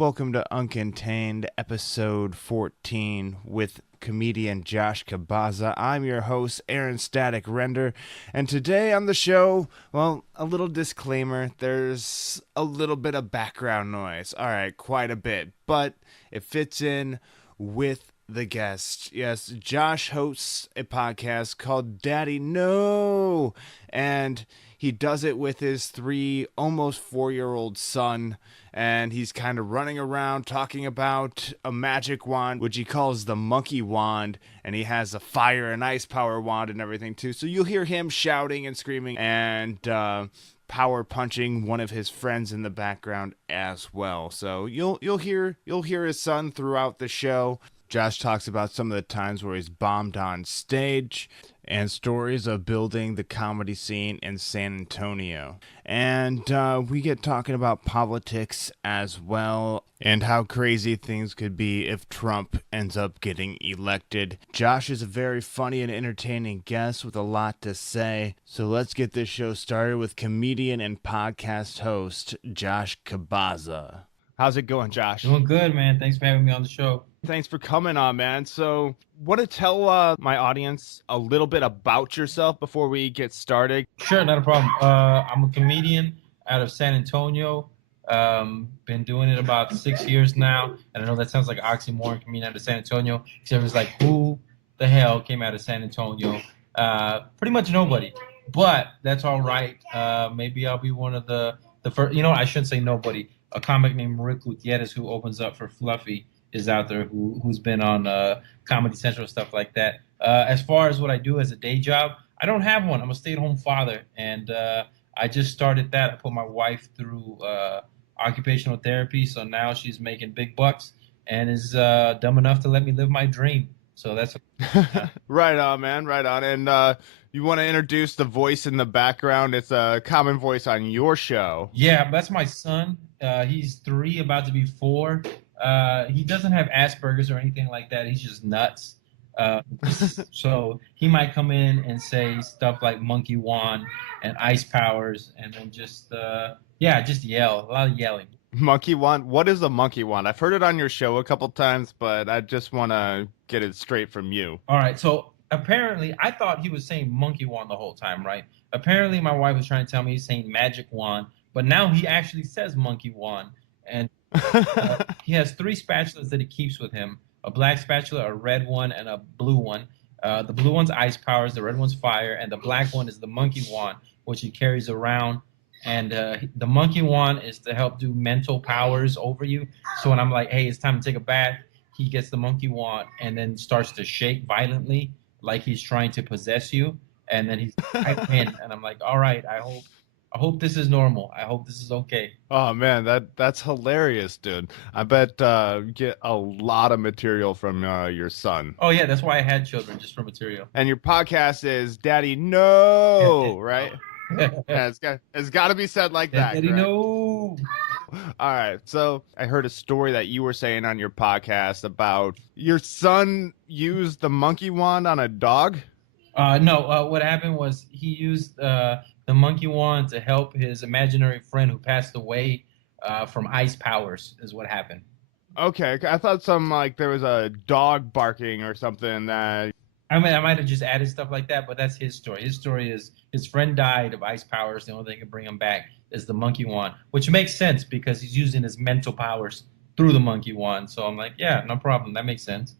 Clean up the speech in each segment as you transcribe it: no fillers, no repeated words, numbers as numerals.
Welcome to Uncontained, episode 14 with comedian Josh Cabaza. I'm your host, Aaron Static Render, and today on the show, well, a little disclaimer, there's a little bit of background noise. All right, quite a bit, but it fits in with the guest. Yes, Josh hosts a podcast called Daddy No, and he does it with his almost 4-year-old son, and he's kind of running around talking about a magic wand, which he calls the monkey wand, and he has a fire and ice power wand and everything too. So you'll hear him shouting and screaming and power punching one of his friends in the background as well. So you'll hear his son throughout the show. Josh talks about some of the times where he's bombed on stage and stories of building the comedy scene in San Antonio. And we get talking about politics as well and how crazy things could be if Trump ends up getting elected. Josh is a very funny and entertaining guest with a lot to say. So let's get this show started with comedian and podcast host Josh Cabaza. How's it going, Josh? Doing good, man. Thanks for having me on the show. Thanks for coming on, man. So, want to tell my audience a little bit about yourself before we get started? Sure, not a problem. I'm a comedian out of San Antonio. Been doing it about 6 years now. And I know that sounds like an oxymoron, comedian out of San Antonio. Because everyone's like, who the hell came out of San Antonio? Pretty much nobody. But that's all right. Maybe I'll be one of the first. You know, I shouldn't say nobody. A comic named Rick Gutierrez, who opens up for Fluffy, is out there who's been on Comedy Central, stuff like that. As far as what I do as a day job, I don't have one. I'm a stay-at-home father, and I just started that. I put my wife through occupational therapy, so now she's making big bucks and is dumb enough to let me live my dream. So that's Right on, man. Right on. And you want to introduce the voice in the background? It's a common voice on your show. Yeah, that's my son. He's 3, about to be 4. He doesn't have Asperger's or anything like that. He's just nuts. So he might come in and say stuff like monkey wand and ice powers, and then just yell. A lot of yelling. Monkey wand? What is a monkey wand? I've heard it on your show a couple times, but I just want to get it straight from you. All right. So apparently, I thought he was saying monkey wand the whole time, right? Apparently, my wife was trying to tell me he's saying magic wand, but now he actually says monkey wand. And he has 3 spatulas that he keeps with him: a black spatula, a red one, and a blue one. The blue one's ice powers, the red one's fire, and the black one is the monkey wand, which he carries around. And the monkey wand is to help do mental powers over you. So when I'm like, hey, it's time to take a bath, he gets the monkey wand and then starts to shake violently like he's trying to possess you. And then he's in, and I'm like, all right, I hope this is normal. I hope this is okay. Oh man, that's hilarious, dude. I bet you get a lot of material from your son. Oh yeah, that's why I had children, just for material. And your podcast is Daddy No, right? Yeah, it's got to be said like that. Daddy right? No. All right. So I heard a story that you were saying on your podcast about your son used the monkey wand on a dog. No. What happened was he used the monkey wand to help his imaginary friend who passed away from ice powers. Is what happened. Okay, I thought there was a dog barking or something that. I mean, I might have just added stuff like that, but that's his story. His story is his friend died of ice powers. The only thing that can bring him back is the monkey wand, which makes sense because he's using his mental powers through the monkey wand. So I'm like, yeah, no problem. That makes sense.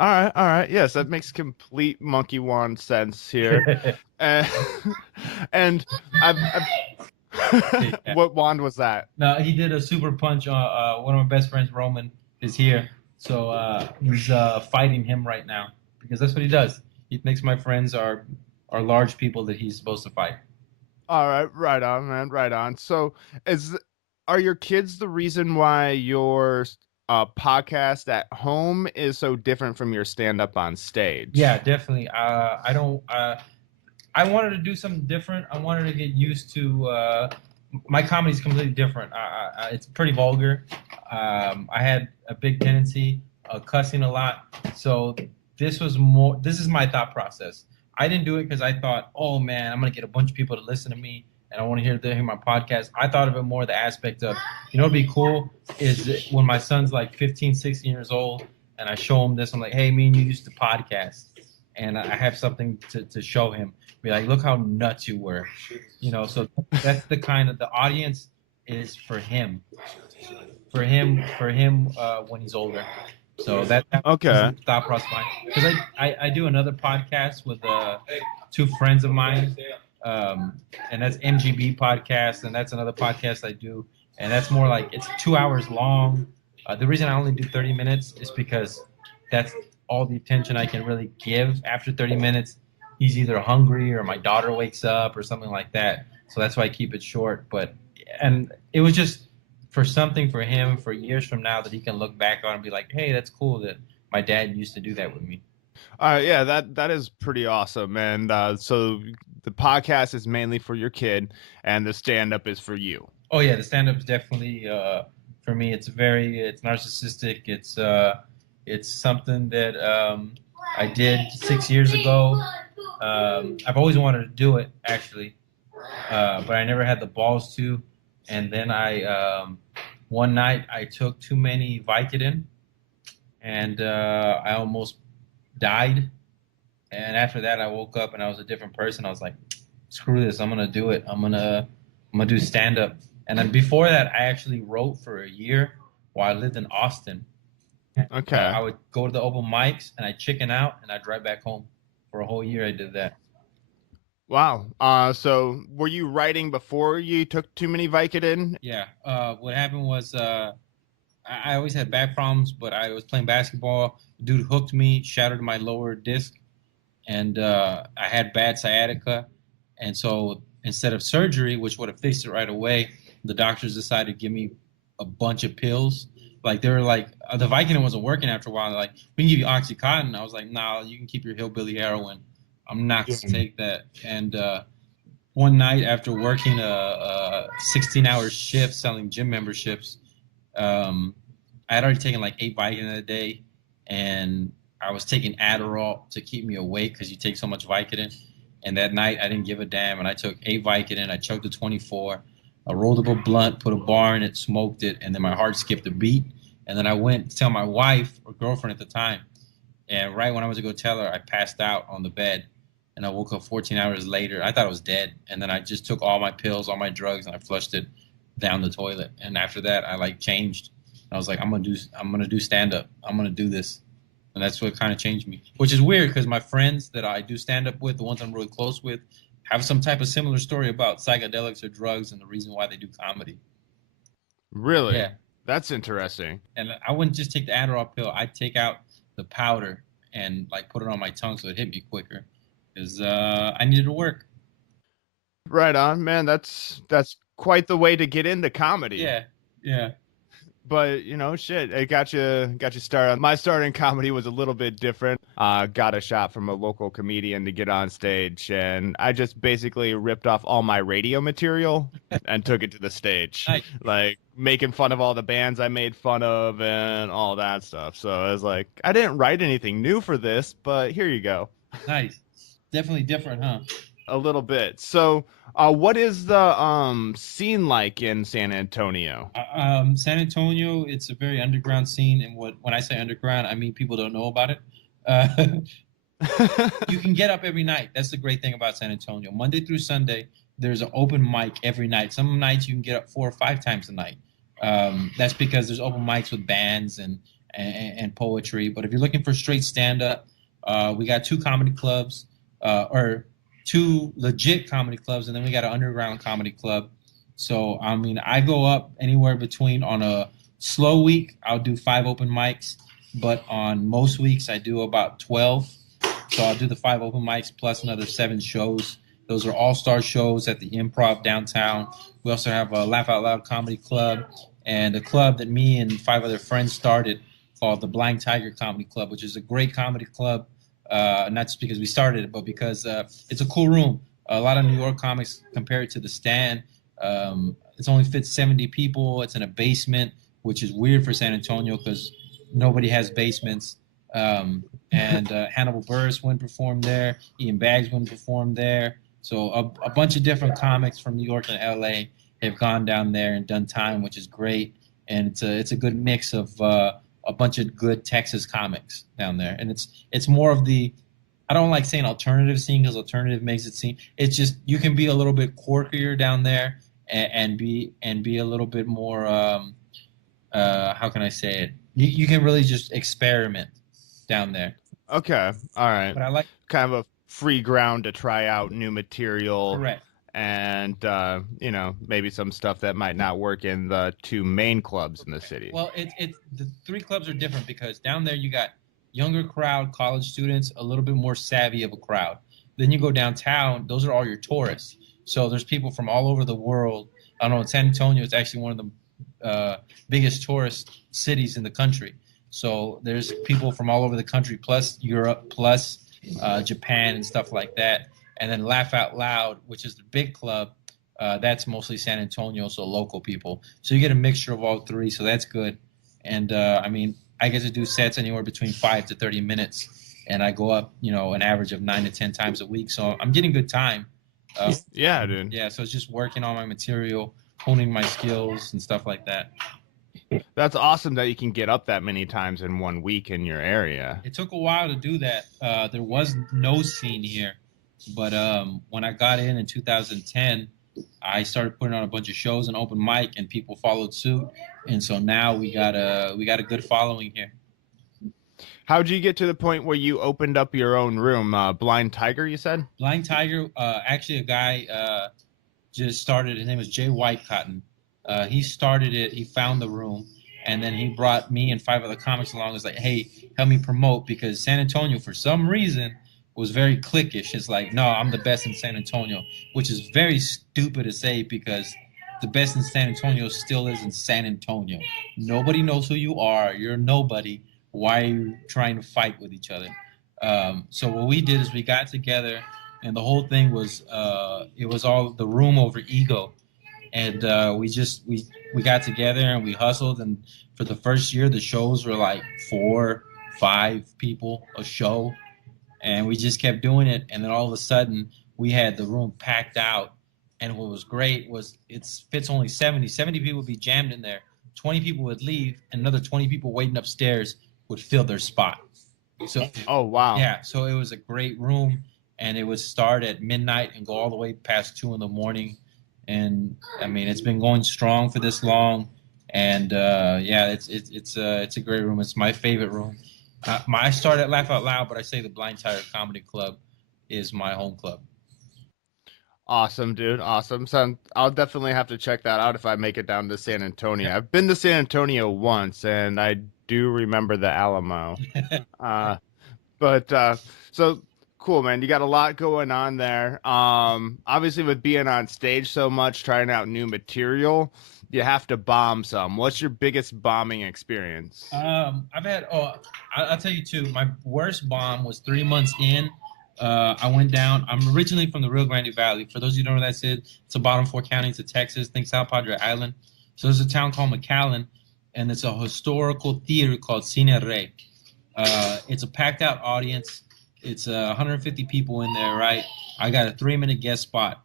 All right. Yes, that makes complete monkey wand sense here. And what wand was that? No, he did a super punch. One of my best friends, Roman, is here. So he's fighting him right now. Because that's what he does. He thinks my friends are large people that he's supposed to fight. All right, right on, man, right on. So, are your kids the reason why your podcast at home is so different from your stand-up on stage? Yeah, definitely. I wanted to do something different. I wanted to get used to my comedy is completely different. It's pretty vulgar. I had a big tendency of cussing a lot, so. This is my thought process. I didn't do it because I thought, oh man, I'm going to get a bunch of people to listen to me and I want to hear my podcast. I thought of it more the aspect of, what'd be cool is that when my son's like 15, 16 years old, and I show him this, I'm like, hey, me and you used to podcast, and I have something to show him. Be like, look how nuts you were, So that's the kind of the audience is for him when he's older. So that was Okay. the thought process behind. Because I do another podcast with two friends of mine, and that's MGB podcast, and that's another podcast I do, and that's more like it's 2 hours long. The reason I only do 30 minutes is because that's all the attention I can really give. After 30 minutes, he's either hungry or my daughter wakes up or something like that. So that's why I keep it short. And it was just for something for him for years from now that he can look back on and be like, hey, that's cool that my dad used to do that with me. Yeah, that is pretty awesome. And so the podcast is mainly for your kid, and the stand up is for you. Oh yeah, the stand up is definitely for me. It's narcissistic. It's something that I did 6 years ago. I've always wanted to do it actually, but I never had the balls to. And then one night I took too many Vicodin, and I almost died. And after that, I woke up and I was a different person. I was like, screw this, I'm gonna do it. I'm gonna do stand up. And then before that, I actually wrote for a year while I lived in Austin. Okay. I would go to the open mics and I chicken out and I drive back home. For a whole year, I did that. Wow. So were you writing before you took too many Vicodin? Yeah. What happened was I always had back problems, but I was playing basketball. The dude hooked me, shattered my lower disc, and I had bad sciatica. And so instead of surgery, which would have fixed it right away, the doctors decided to give me a bunch of pills. Like they were like, the Vicodin wasn't working after a while. They're like, we can give you OxyContin. I was like, nah, you can keep your hillbilly heroin. I'm not Yeah. gonna take that. And one night after working a 16-hour shift selling gym memberships, um, I had already taken like 8 Vicodin a day, and I was taking Adderall to keep me awake because you take so much Vicodin. And that night, I didn't give a damn, and I took 8 Vicodin. I chugged the 24. I rolled up a blunt, put a bar in it, smoked it, and then my heart skipped a beat. And then I went to tell my wife or girlfriend at the time. And right when I went to go tell her, I passed out on the bed. And I woke up 14 hours later. I thought I was dead. And then I just took all my pills, all my drugs, and I flushed it down the toilet. And after that, I like changed. I was like, I'm gonna do stand up. I'm gonna do this, and that's what kind of changed me. Which is weird because my friends that I do stand up with, the ones I'm really close with, have some type of similar story about psychedelics or drugs and the reason why they do comedy. Really? Yeah, That's interesting. and I wouldn't just take the Adderall pill. I'd take out the powder and like put it on my tongue so it hit me quicker because I needed to work. Right on, man. That's quite the way to get into comedy. Yeah, yeah, But shit, it got you started. My start in comedy was a little bit different. Got a shot from a local comedian to get on stage, and I just basically ripped off all my radio material and took it to the stage, nice, like making fun of all the bands I made fun of and all that stuff. So I was like, I didn't write anything new for this, but here you go. nice. Definitely different, huh? A little bit. So, what is the scene like in San Antonio? San Antonio, it's a very underground scene, and when I say underground, I mean people don't know about it. Uh, you can get up every night. That's the great thing about San Antonio. Monday through Sunday, there's an open mic every night. Some nights you can get up 4 or 5 times a night. That's because there's open mics with bands and poetry. But if you're looking for straight stand up, we got two comedy clubs, or two legit comedy clubs, and then we got an underground comedy club. So I mean, I go up anywhere between on a slow week, I'll do 5 open mics, but on most weeks I do about 12. So I'll do the 5 open mics plus another 7 shows. Those are all-star shows at the Improv downtown. We also have a Laugh Out Loud Comedy Club and a club that me and 5 other friends started called the Blind Tiger Comedy Club, which is a great comedy club. Not just because we started it, but because it's a cool room. A lot of New York comics compare it to the Stand. It's only fits 70 people. It's in a basement, which is weird for San Antonio because nobody has basements. And Hannibal Buress went and performed there. Ian Baggs went and performed there. So a bunch of different comics from New York and LA have gone down there and done time, which is great. And it's a good mix of a bunch of good Texas comics down there. And it's more of the, I don't like saying alternative scene because alternative makes it seem, it's just you can be a little bit quirkier down there and be a little bit more how can I say it? You can really just experiment down there. Okay. All right. But I like Kind of a free ground to try out new material correct. and maybe some stuff that might not work in the two main clubs in the city. Well, it's the three clubs are different because down there you got younger crowd, college students, a little bit more savvy of a crowd. Then you go downtown; those are all your tourists. So there's people from all over the world. I don't know. In San Antonio, it's actually one of the biggest tourist cities in the country. So there's people from all over the country, plus Europe, plus Japan and stuff like that. And then Laugh Out Loud, which is the big club, that's mostly San Antonio, so local people. So you get a mixture of all three, so that's good. And I mean, I get to do sets anywhere between 5 to 30 minutes, and I go up, an average of 9 to 10 times a week. So I'm getting good time. Yeah, dude. Yeah, so it's just working on my material, honing my skills and stuff like that. That's awesome that you can get up that many times in 1 week in your area. It took a while to do that. There was no scene here, but when I got in 2010, I started putting on a bunch of shows and open mic, and people followed suit, and so now we got a good following here. How'd you get to the point where you opened up your own room? Blind Tiger, you said? Blind Tiger, actually a guy just started. His name is Jay Whitecotton. He started it. He found the room, and then he brought me and 5 other comics along. It's like, hey, help me promote, because San Antonio, for some reason, was very cliquish. It's like, no, I'm the best in San Antonio, which is very stupid to say because the best in San Antonio still is in San Antonio. Nobody knows who you are. You're nobody. Why are you trying to fight with each other? So what we did is we got together, and the whole thing was it was all the room over ego, and we got together and we hustled, and for the first year the shows were like 4, 5 people a show, and we just kept doing it, and then all of a sudden we had the room packed out, and what was great was it fits only 70 people would be jammed in there, 20 people would leave, and another 20 people waiting upstairs would fill their spot. So Oh, wow. yeah, so it was a great room, and it would start at midnight and go all the way past 2 in the morning, and I mean it's been going strong for this long, and yeah, it's a great room. It's my favorite room. I started at Laugh Out Loud, but I say the Blind Tiger Comedy Club is my home club. Awesome, dude. Awesome. So I'll definitely have to check that out if I make it down to San Antonio. I've been to San Antonio once, and I do remember the Alamo. But so cool, man. You got a lot going on there. Obviously, with being on stage so much, trying out new material, you have to bomb some. What's your biggest bombing experience? I've had. I'll tell you too. My worst bomb was 3 months in. I went down. I'm originally from the Rio Grande Valley. For those of you who don't know what that's it's the bottom 4 counties of Texas. Think South Padre Island. So there's a town called McAllen, and it's a historical theater called Cine Rey. It's a packed out audience. It's 150 people in there, right? I got a 3-minute guest spot.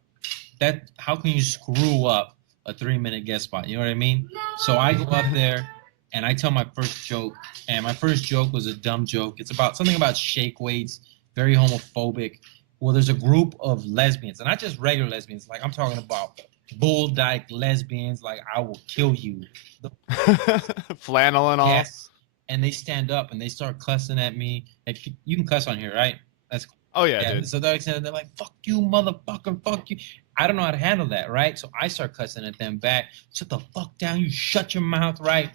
How can you screw up a 3-minute guest spot? You know what I mean? So I go up there and I tell my first joke, and my first joke was a dumb joke. It's about something about shake weights, very homophobic. Well, there's a group of lesbians, and not just regular lesbians. Like I'm talking about bull dyke lesbians. Like I will kill you. Flannel and all. Yes. And they stand up and they start cussing at me. You can cuss on here, right? That's cool. Oh yeah, dude. So they're like, "Fuck you, motherfucker! Fuck you!" I don't know how to handle that, right? So I start cussing at them back. Shut the fuck down! You shut your mouth, right?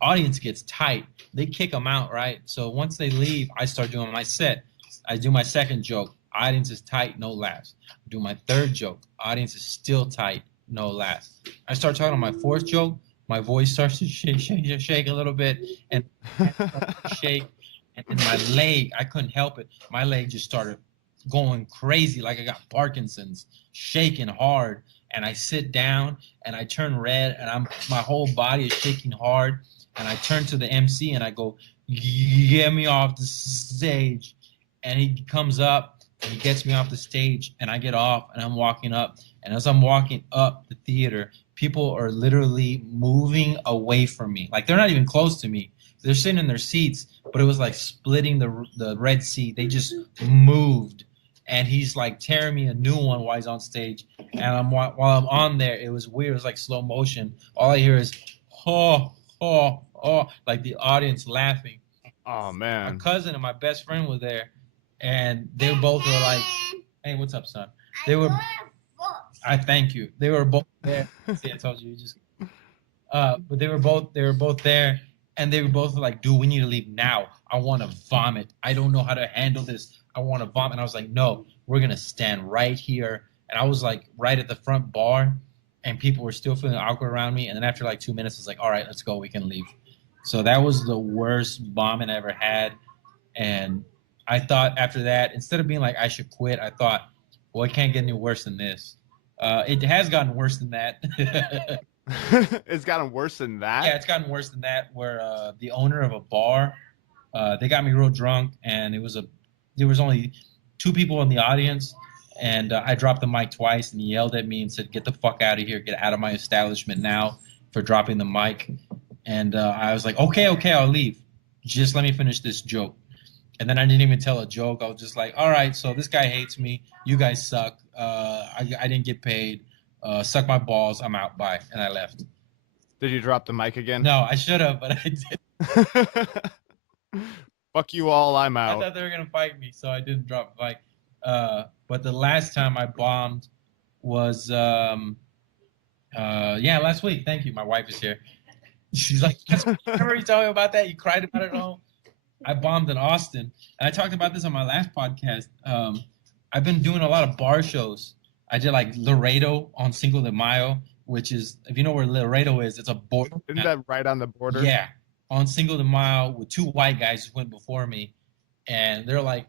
Audience gets tight. They kick them out, right? So once they leave, I start doing my set. I do my second joke. Audience is tight, no laughs. I do my third joke. Audience is still tight, no laughs. I start talking on my fourth joke. My voice starts to shake a little bit, and shake. And then my leg, I couldn't help it. My leg just started going crazy, like I got Parkinson's, shaking hard. And I sit down, and I turn red, and my whole body is shaking hard. And I turn to the MC, and I go, "Get me off the stage." And he comes up, And he gets me off the stage, and I get off, and I'm walking up. And as I'm walking up the theater, people are literally moving away from me. Like they're not even close to me. They're sitting in their seats, but it was like splitting the red seat. They just moved, and he's like tearing me a new one while he's on stage. And while I'm on there, it was weird. It was like slow motion. All I hear is oh oh, like the audience laughing. Oh My man. cousin and my best friend were there, and they both were like, "Hey, what's up, son?" They were. I thank you. They were both there. See, I told you. You just. But they were both there, and they were both like, "Dude, we need to leave now. I want to vomit. I don't know how to handle this. I want to vomit." And I was like, "No, we're gonna stand right here." And I was like right at the front bar, and people were still feeling awkward around me. And then after like 2 minutes, it's like, "All right, let's go. We can leave." So that was the worst vomit I ever had. And I thought after that, instead of being like I should quit, I thought, well, it can't get any worse than this. It has gotten worse than that. It's gotten worse than that. Yeah, it's gotten worse than that. Where the owner of a bar, they got me real drunk, and there was only two people in the audience, and I dropped the mic twice, and he yelled at me and said, "Get the fuck out of here! Get out of my establishment now!" for dropping the mic. And I was like, "Okay, okay, I'll leave. Just let me finish this joke." And then I didn't even tell a joke. I was just like, "All right, so this guy hates me. You guys suck. I didn't get paid. Suck my balls. I'm out. Bye." And I left. Did you drop the mic again? No, I should have, but I did. Fuck you all, I'm I out. thought they were gonna fight me, so I didn't drop the mic. But the last time I bombed was last week. Thank you. My wife is here. She's like, remember you told me about that? You cried about it at home. I bombed in Austin, and I talked about this on my last podcast. I've been doing a lot of bar shows. I did like Laredo on Cinco de Mayo, which is, if you know where Laredo is, it's a border. Isn't that right on the border? Yeah, on Cinco de Mayo with two white guys who went before me, and they're like,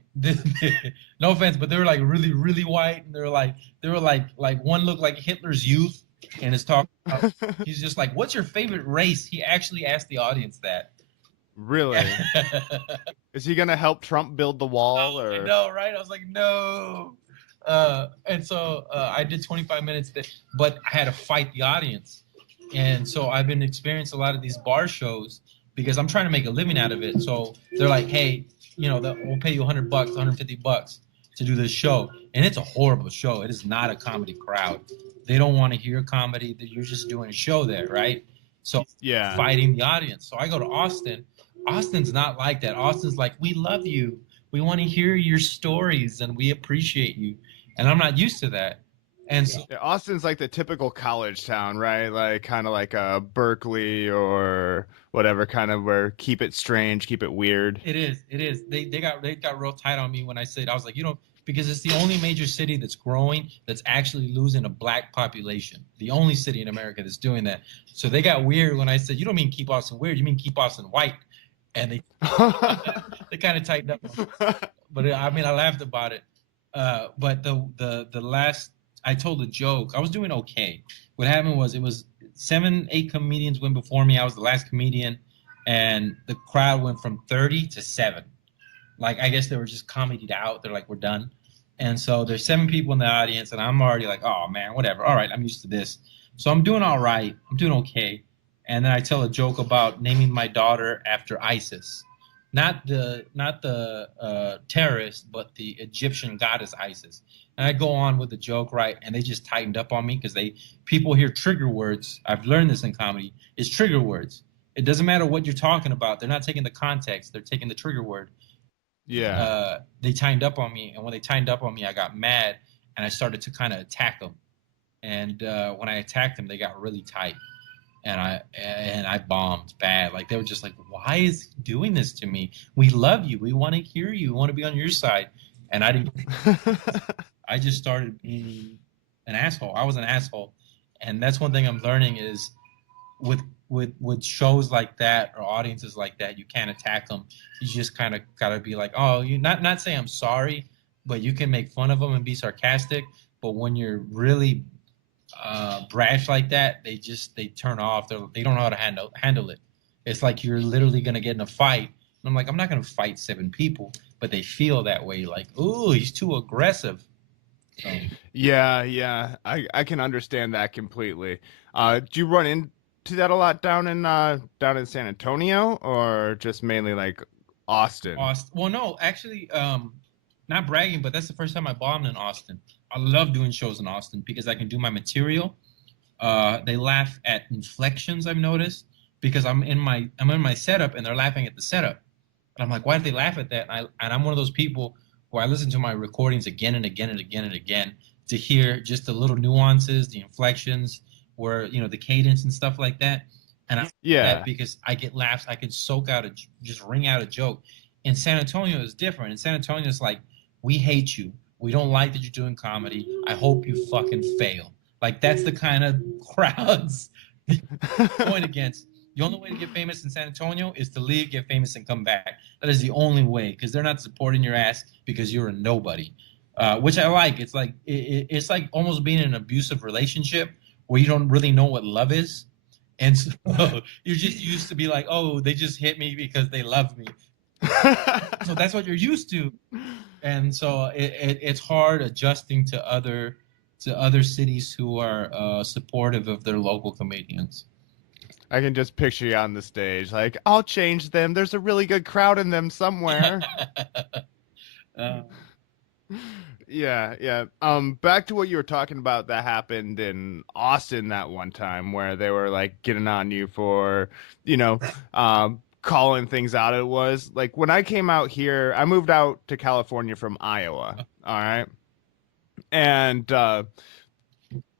no offense, but they were like really, really white, and they were like one looked like Hitler's youth, and is talking. He's just like, "What's your favorite race?" He actually asked the audience that. Really? Is he gonna help Trump build the wall? Or no, right? I was like, no. And so I did 25 minutes, but I had to fight the audience. And so I've been experiencing a lot of these bar shows because I'm trying to make a living out of it. So they're like, hey, we'll pay you $100, $150 to do this show. And it's a horrible show. It is not a comedy crowd. They don't want to hear comedy. You're just doing a show there, right? So yeah, fighting the audience. So I go to Austin. Austin's not like that. Austin's like, we love you. We want to hear your stories and we appreciate you. And I'm not used to that. And so Austin's like the typical college town, right? Like kind of like a Berkeley or whatever, kind of where keep it strange, keep it weird. It is. They got real tight on me when I said, I was like, because it's the only major city that's growing that's actually losing a black population. The only city in America that's doing that. So they got weird when I said, you don't mean keep Austin weird, you mean keep Austin white. And they they kind of tightened up. But I mean, I laughed about it. But the last, I told a joke. I was doing okay. What happened was it was 7, 8 comedians went before me. I was the last comedian, and the crowd went from 30 to 7. Like, I guess they were just comedied out. They're like, we're done. And so there's 7 people in the audience, and I'm already like, oh man, whatever. All right, I'm used to this. So I'm doing all right. I'm doing okay. And then I tell a joke about naming my daughter after ISIS, not the terrorist, but the Egyptian goddess Isis. And I go on with the joke, right? And they just tightened up on me because people hear trigger words. I've learned this in comedy. It's trigger words. It doesn't matter what you're talking about. They're not taking the context. They're taking the trigger word. Yeah. They tightened up on me, and when they tightened up on me, I got mad, and I started to kind of attack them. And when I attacked them, they got really tight. And I bombed bad. Like, they were just like, why is he doing this to me? We love you. We want to hear you. We want to be on your side. And I didn't. I just started being an asshole. I was an asshole. And that's one thing I'm learning is with shows like that or audiences like that, you can't attack them. You just kind of got to be like, oh, you not say I'm sorry, but you can make fun of them and be sarcastic. But when you're really brash like that, they turn off. They don't know how to handle it. It's like you're literally gonna get in a fight, and And I'm like, I'm not gonna fight 7 people, but they feel that way, like, ooh, he's too aggressive. So Yeah, yeah. I can understand that completely. Do you run into that a lot down in San Antonio or just mainly like Austin? Austin. Well, no, actually, not bragging, but that's the first time I bombed in Austin. I love doing shows in Austin because I can do my material. They laugh at inflections, I've noticed, because I'm in my setup and they're laughing at the setup. And I'm like, why did they laugh at that? And I'm one of those people where I listen to my recordings again and again and again and again to hear just the little nuances, the inflections, where the cadence and stuff like that. And I like that Yeah. because I get laughs. I can soak out just ring out a joke. In San Antonio is different. In San Antonio, it's like, we hate you. We don't like that you're doing comedy. I hope you fucking fail. Like, that's the kind of crowds going against. The only way to get famous in San Antonio is to leave, get famous, and come back. That is the only way, because they're not supporting your ass because you're a nobody, which I like. It's like almost being in an abusive relationship where you don't really know what love is, and so you're just used to be like, oh, they just hit me because they love me. So that's what you're used to, and so it's hard adjusting to other cities who are supportive of their local comedians. I can just picture you on the stage, like, I'll change them. There's a really good crowd in them somewhere. uh, Yeah, yeah. Back to what you were talking about that happened in Austin that one time where they were like getting on you for, you know, calling things out. It was like when I came out here, I moved out to California from Iowa. All right. And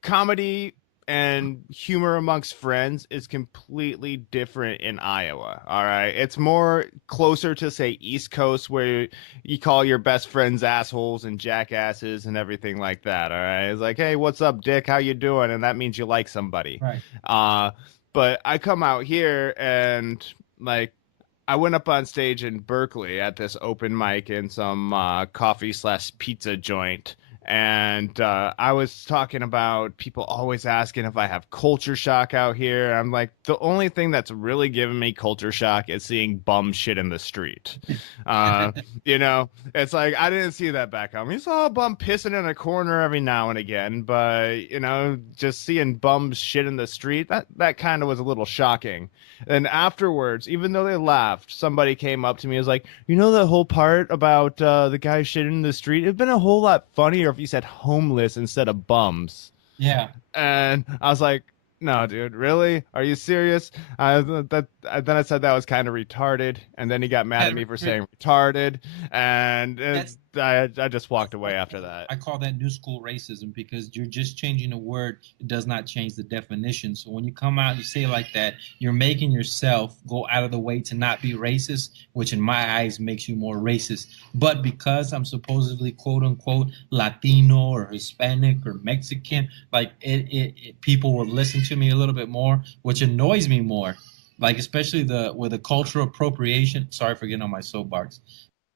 comedy and humor amongst friends is completely different in Iowa. All right. It's more closer to, say, East Coast, where you call your best friends assholes and jackasses and everything like that. All right. It's like, hey, what's up, Dick? How you doing? And that means you like somebody. right. Uh, but I come out here and like I went up on stage in Berkeley at this open mic in some coffee slash pizza joint. And I was talking about people always asking if I have culture shock out here. I'm like, the only thing that's really giving me culture shock is seeing bum shit in the street. Uh, it's like I didn't see that back home. You saw a bum pissing in a corner every now and again, but just seeing bums shit in the street, that kind of was a little shocking. And afterwards, even though they laughed, somebody came up to me and was like, the whole part about the guy shitting in the street? It'd been a whole lot funnier if you said homeless instead of bums. Yeah. And I was like, no, dude, really? Are you serious? Then I said that was kind of retarded, and then he got mad at me for saying retarded, and I just walked away after that. I call that new school racism because you're just changing a word. It does not change the definition. So when you come out and you say it like that, you're making yourself go out of the way to not be racist, which in my eyes makes you more racist. But because I'm supposedly quote unquote Latino or Hispanic or Mexican, like people will listen to me a little bit more, which annoys me more. Like especially with the cultural appropriation. Sorry for getting on my soapbox.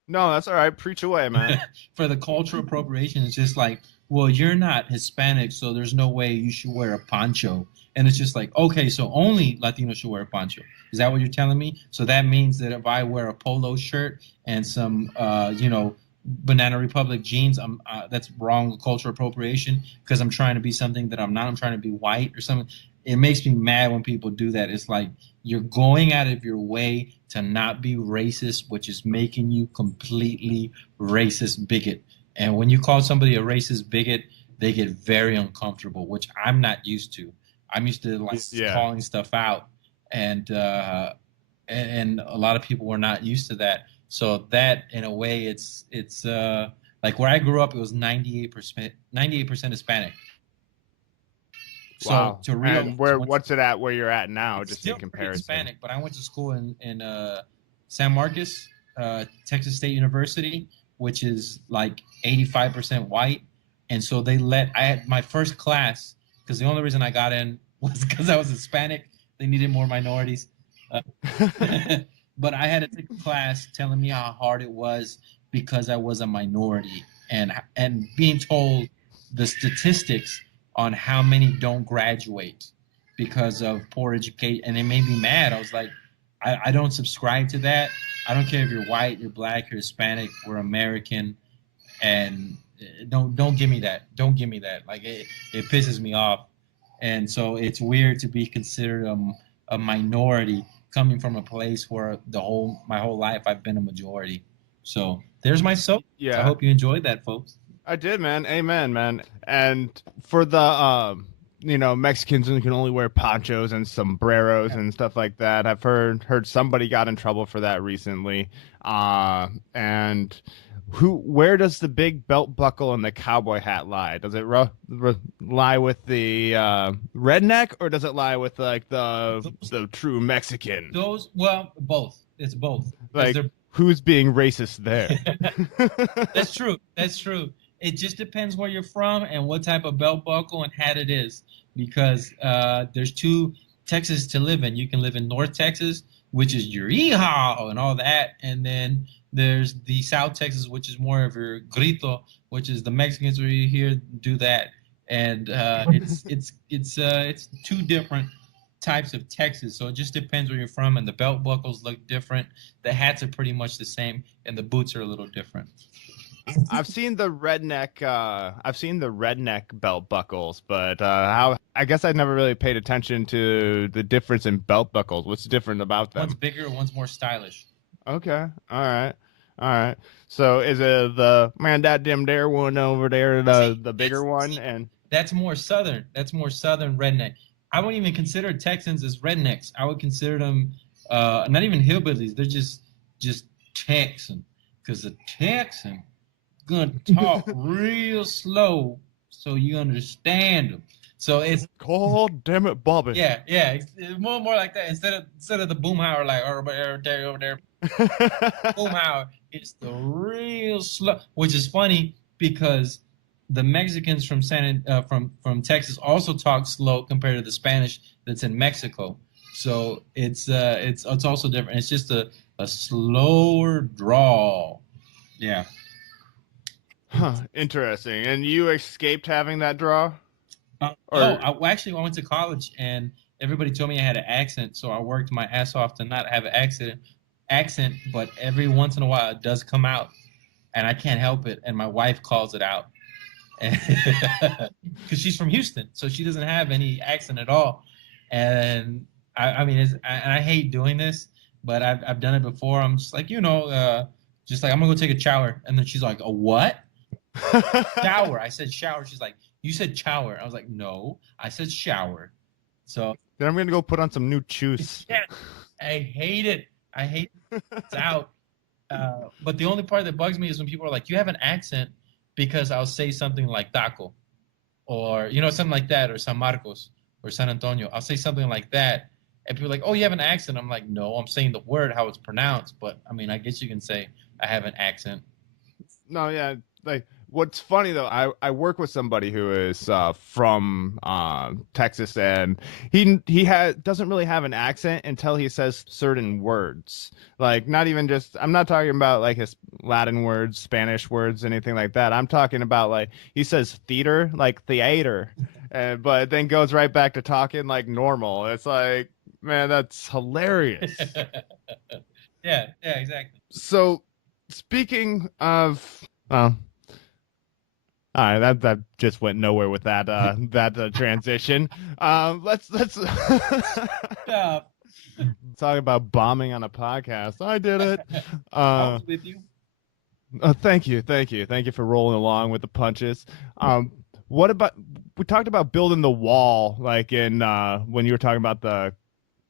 No, that's all right. Preach away, man. For the cultural appropriation, it's just like, well, you're not Hispanic, so there's no way you should wear a poncho. And it's just like, okay, so only Latinos should wear a poncho. Is that what you're telling me? So that means that if I wear a polo shirt and some, Banana Republic jeans, that's wrong cultural appropriation because I'm trying to be something that I'm not. I'm trying to be white or something. It makes me mad when people do that. It's like you're going out of your way to not be racist, which is making you completely racist bigot. And when you call somebody a racist bigot, they get very uncomfortable, which I'm not used to. I'm used to like Yeah. calling stuff out, and and a lot of people were not used to that. So that, in a way, it's like where I grew up, it was 98% Hispanic. So Wow. to real And to, what's it at where you're at now, it's just in still pretty comparison? Hispanic, but I went to school in San Marcos, Texas State University, which is like 85% white. And so I had my first class because the only reason I got in was because I was Hispanic. They needed more minorities. Uh, but I had to take a class telling me how hard it was because I was a minority and being told the statistics on how many don't graduate because of poor education, and it made me mad. I was like, I don't subscribe to that. I don't care if you're white, you're black, you're Hispanic, we're American, and don't give me that. Don't give me that. Like it pisses me off, and so it's weird to be considered a minority coming from a place where my whole life I've been a majority. So there's my soap. I Yeah, hope you enjoyed that, folks. I did, man. Amen, man. And for the Mexicans can only wear ponchos and sombreros Yeah. and stuff like that. I've heard somebody got in trouble for that recently. And where does the big belt buckle and the cowboy hat lie? Does it lie with the redneck, or does it lie with like the true Mexican? Well, both. It's both because Like, they're. who's being racist there? That's true. That's true. It just depends where you're from and what type of belt buckle and hat it is, because there's two Texas to live in. You can live in North Texas, which is your yeehaw and all that, and then there's the South Texas, which is more of your grito, which is the Mexicans where you hear do that, and it's two different types of Texas. So it just depends where you're from, and the belt buckles look different. The hats are pretty much the same, and the boots are a little different. I've seen the redneck. I've seen the redneck belt buckles, but how? I guess I'd never really paid attention to the difference in belt buckles. What's different about One's them? bigger, one's more stylish. Okay, all right. So is it the man that dim there one over there, See, the bigger one, and that's more southern. That's more southern redneck. I wouldn't even consider Texans as rednecks. I would consider them not even hillbillies. They're just Texan, because the Texan gonna talk real slow so you understand them. So it's God damn it, Bobby. yeah, it's more like that instead of the boomhauer like over there boomhauer. It's the real slow, which is funny because the Mexicans from Texas also talk slow compared to the Spanish that's in Mexico. So it's also different. It's just a slower drawl. Yeah. Huh, interesting. And you escaped having that draw, No, or actually, I went to college and everybody told me I had an accent, so I worked my ass off to not have an accent, but every once in a while it does come out, and I can't help it, and my wife calls it out, because she's from Houston, so she doesn't have any accent at all, and I mean, and I hate doing this, but I've done it before. I'm just like, just like I'm gonna go take a shower, and then she's like, a what? Shower. I said shower. She's like, you said shower. I was like, no, I said shower. So then I'm gonna go put on some new juice. yeah, I hate it. I hate it. It's out. But the only part that bugs me is when people are like, you have an accent, because I'll say something like taco or, something like that, or San Marcos or San Antonio. I'll say something like that. And people are like, oh, you have an accent. I'm like, no, I'm saying the word how it's pronounced. But I mean, I guess you can say I have an accent. No, yeah. Like, what's funny though, I work with somebody who is from Texas, and he doesn't really have an accent until he says certain words. Like, not even just, I'm not talking about like his Latin words, Spanish words, anything like that. I'm talking about like he says theater, like theater, but then goes right back to talking like normal. It's like, man, that's hilarious. Yeah, exactly. So, speaking of, well, all right, that just went nowhere with that transition. Let's Yeah, talk about bombing on a podcast. I did it. I Uh, was with you. thank you for rolling along with the punches. What about we talked about building the wall, like in when you were talking about the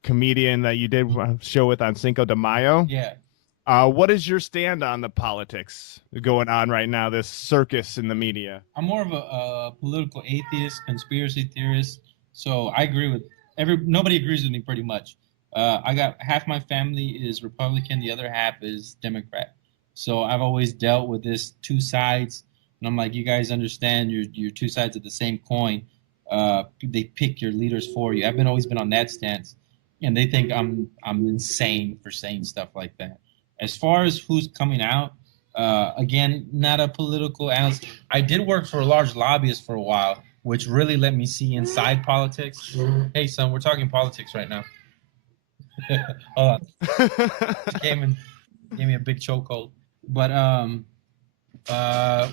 comedian that you did a show with on Cinco de Mayo. Yeah. What is your stand on the politics going on right now, this circus in the media? I'm more of a political atheist, conspiracy theorist. So I agree with nobody agrees with me pretty much. I got half my family is Republican, the other half is Democrat. So I've always dealt with this two sides, and I'm like, you guys understand you're two sides of the same coin. They pick your leaders for you. Always been on that stance, and they think I'm insane for saying stuff like that. As far as who's coming out, again, not a political analyst. I did work for a large lobbyist for a while, which really let me see inside politics. Hey, son, we're talking politics right now. Hold on. Came and gave me a big chokehold. But uh,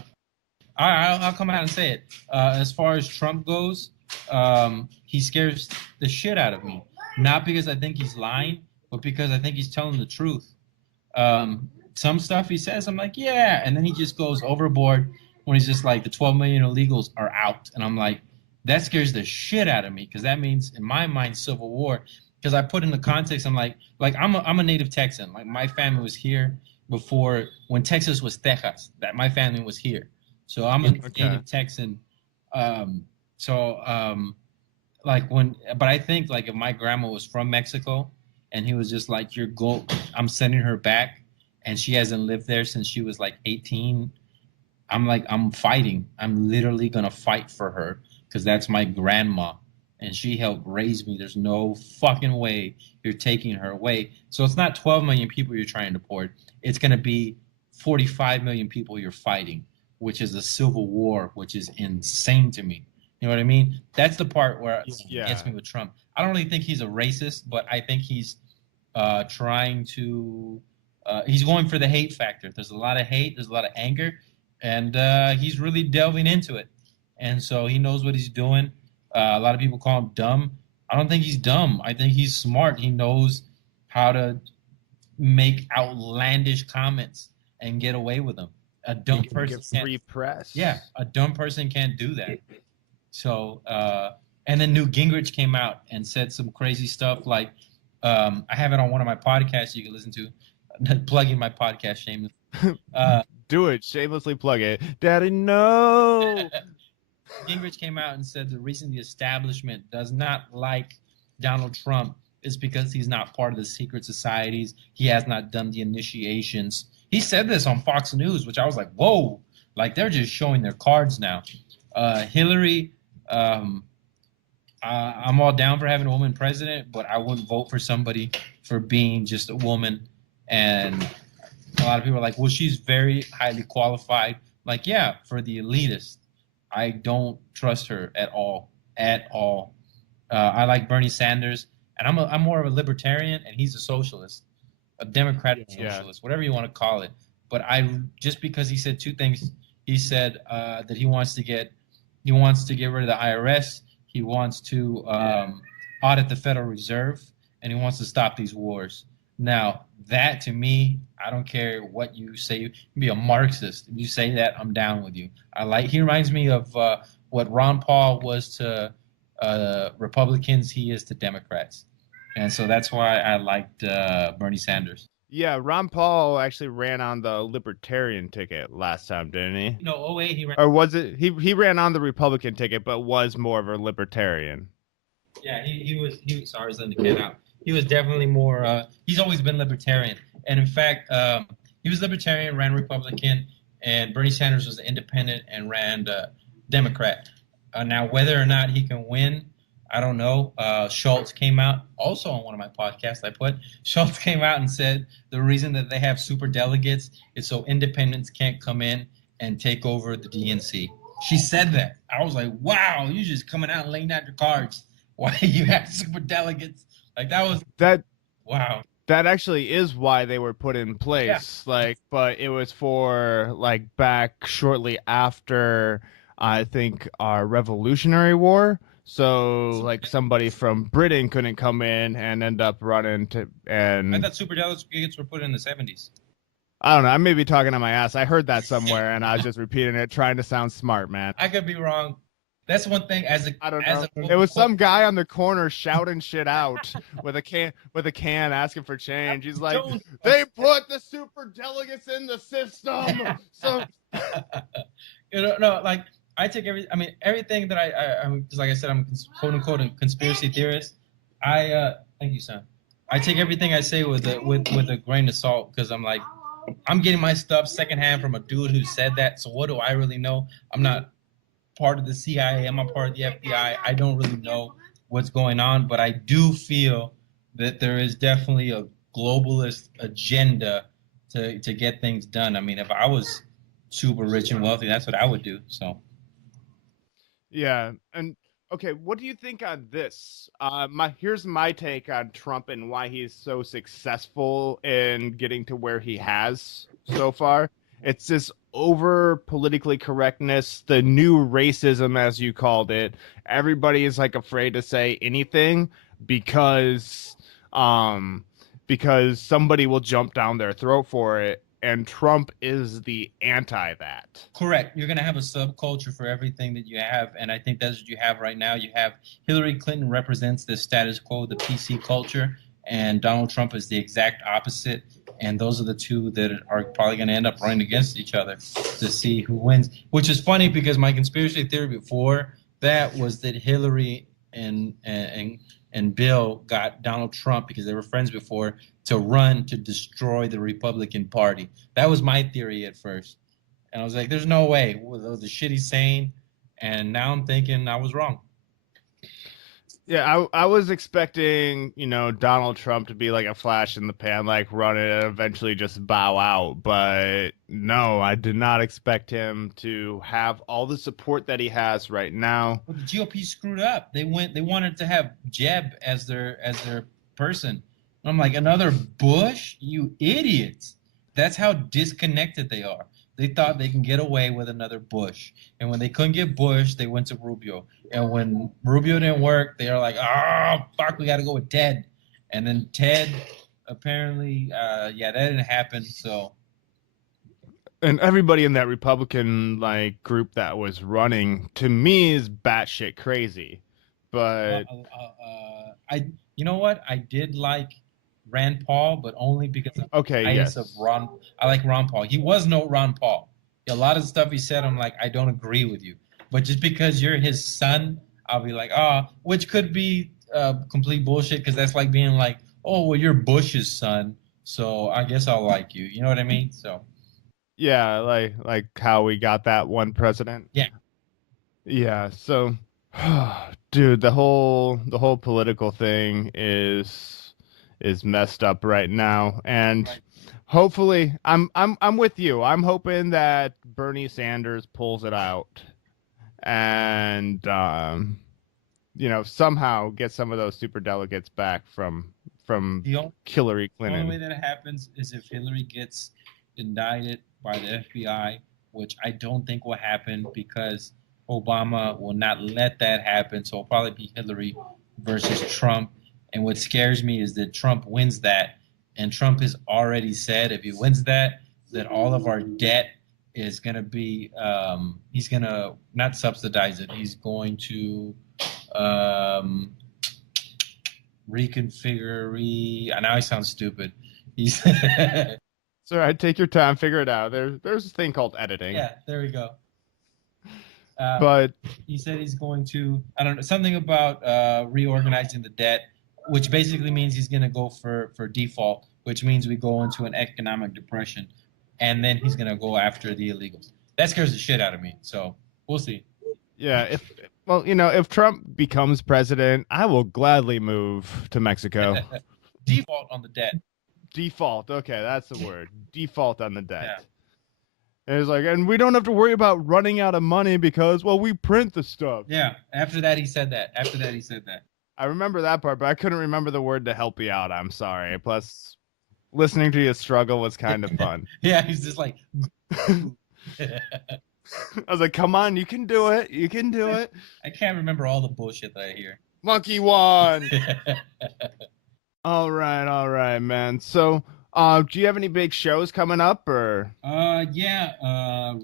I'll come out and say it. As far as Trump goes, he scares the shit out of me. Not because I think he's lying, but because I think he's telling the truth. Some stuff he says, I'm like, yeah, and then he just goes overboard when he's just like, the 12 million illegals are out, and I'm like, that scares the shit out of me because that means, in my mind, civil war. Because I put in the context, I'm like I'm a native Texan. Like my family was here before when Texas was Texas. That my family was here, so I'm a Okay. native Texan. Um, like when, but I think like if my grandma was from Mexico and he was just like, "You're go, I'm sending her back," and she hasn't lived there since she was like 18. I'm like, I'm fighting. I'm literally gonna fight for her because that's my grandma and she helped raise me. There's no fucking way you're taking her away. So it's not 12 million people you're trying to deport. It's gonna be 45 million people you're fighting, which is a civil war, which is insane to me. You know what I mean? That's the part where it gets Yeah. me with Trump. I don't really think he's a racist, but I think he's trying to. He's going for the hate factor. There's a lot of hate. There's a lot of anger, and he's really delving into it. And so he knows what he's doing. A lot of people call him dumb. I don't think he's dumb. I think he's smart. He knows how to make outlandish comments and get away with them. A dumb person Get can't. free Yeah, press. a dumb person can't do that. So, and then Newt Gingrich came out and said some crazy stuff. Like, I have it on one of my podcasts you can listen to. Plugging my podcast, shameless. Uh, Do it. Shamelessly plug it. Daddy, no. Gingrich came out and said the reason the establishment does not like Donald Trump is because he's not part of the secret societies. He has not done the initiations. He said this on Fox News, which I was like, whoa, like they're just showing their cards now. Hillary, um, I'm all down for having a woman president, but I wouldn't vote for somebody for being just a woman. And a lot of people are like, well, she's very highly qualified. Like, yeah, for the elitist. I don't trust her at all. At all. I like Bernie Sanders, and I'm more of a libertarian, and he's a socialist, a democratic Yeah. socialist, whatever you want to call it. But I just because he said two things, he said that he wants to get rid of the IRS, he wants to audit the Federal Reserve, and he wants to stop these wars. Now that to me, I don't care what you say. You can be a Marxist. If you say that, I'm down with you. I like. He reminds me of what Ron Paul was to Republicans. He is to Democrats, and so that's why I liked Bernie Sanders. Yeah, Ron Paul actually ran on the libertarian ticket last time, didn't he? No, oh wait, he ran. Or was it he ran on the Republican ticket but was more of a libertarian. Yeah, he was sorry, I was letting the kid out. He was definitely more. He's always been libertarian, and in fact, he was libertarian, ran Republican, and Bernie Sanders was independent and ran Democrat. Now, whether or not he can win, I don't know. Schultz came out also on one of my podcasts. I put Schultz came out and said the reason that they have super delegates is so independents can't come in and take over the DNC. She said that. I was like, wow, you just coming out and laying out your cards. Why you have super delegates? Like that was That wow. that actually is why they were put in Yeah. place. Like, but it was for like back shortly after I think our Revolutionary War. So like somebody from Britain couldn't come in and end up running to I and thought super delegates were put in the 70s. I don't know. I may be talking on my ass. I heard that somewhere and I was just repeating it, trying to sound smart, man. I could be wrong. That's one thing I don't as know. a It quote was unquote. some guy on the corner shouting shit out with a can asking for change. He's like, Jones. "They put the super delegates in the system." So No, like I take every. I mean, everything that I'm because, like I said, I'm quote unquote a conspiracy theorist. Thank you, son. I take everything I say with a grain of salt because I'm like, I'm getting my stuff secondhand from a dude who said that. So what do I really know? I'm not part of the CIA. I'm not part of the FBI. I don't really know what's going on, but I do feel that there is definitely a globalist agenda to get things done. I mean, if I was super rich and wealthy, that's what I would do. So yeah, and Okay, what do you think on this? Here's my take on Trump and why he's so successful in getting to where he has so far. It's this over politically correctness, the new racism, as you called it. Everybody is like afraid to say anything because, um, because somebody will jump down their throat for it, and Trump is the anti that. Correct. You're going to have a subculture for everything that you have. And I think that's what you have right now. You have Hillary Clinton represents the status quo, the PC culture, and Donald Trump is the exact opposite. And those are the two that are probably going to end up running against each other to see who wins, which is funny because my conspiracy theory before that was that Hillary and Bill got Donald Trump because they were friends before to run to destroy the Republican Party. That was my theory at first. And I was like, there's no way with the shit he's saying. And now I'm thinking I was wrong. Yeah, I was expecting, Donald Trump to be like a flash in the pan, like run it and eventually just bow out. But no, I did not expect him to have all the support that he has right now. But the GOP screwed up. They wanted to have Jeb as their person. And I'm like, another Bush? You idiots. That's how disconnected they are. They thought they can get away with another Bush. And when they couldn't get Bush, they went to Rubio. And when Rubio didn't work, they were like, oh, fuck, we got to go with Ted. And then Ted, apparently, yeah, that didn't happen. So, And everybody in that Republican like group that was running to me is batshit crazy. uh, But uh, I, you know what? I did like Rand Paul, but only because of the okay, bias of yes. Ron. I like Ron Paul. He was no Ron Paul. A lot of stuff he said, I'm like, I don't agree with you. But just because you're his son, I'll be like, ah, which could be complete bullshit because that's like being like, oh, well, you're Bush's son, so I guess I'll like you. You know what I mean? So Yeah, like how we got that one president. yeah, Yeah, so dude, the whole political thing is messed up right now and right. hopefully I'm with you. I'm hoping that Bernie Sanders pulls it out and somehow get some of those super delegates back from The Hillary only way Clinton. that happens is if Hillary gets indicted by the FBI, which I don't think will happen because Obama will not let that happen. So it'll probably be Hillary versus Trump. And what scares me is that Trump wins that. And Trump has already said if he wins that, that all of our debt is going to be, he's going to not subsidize it. He's going to um, reconfigure. Now I sound stupid. He's So I take your time, figure it out. There's a thing called editing. yeah, there we go. Uh, But he said he's going to I don't know something about reorganizing the debt, which basically means he's going to go for default, which means we go into an economic depression, and then he's going to go after the illegals. That scares the shit out of me. So we'll see. yeah, if Trump becomes president, I will gladly move to Mexico. Default on the debt. Default. Okay, that's the word. Default on the debt. Yeah, And it's like, and we don't have to worry about running out of money because, well, we print the stuff. yeah. After that, he said that. After that, he said that. I remember that part, but I couldn't remember the word to help you out. I'm sorry. Plus, listening to you struggle was kind of fun. Yeah, he's just like. I was like, come on, you can do it. You can do it. I can't remember all the bullshit that I hear. Monkey one. All right, man. So, do you have any big shows coming up or? Yeah,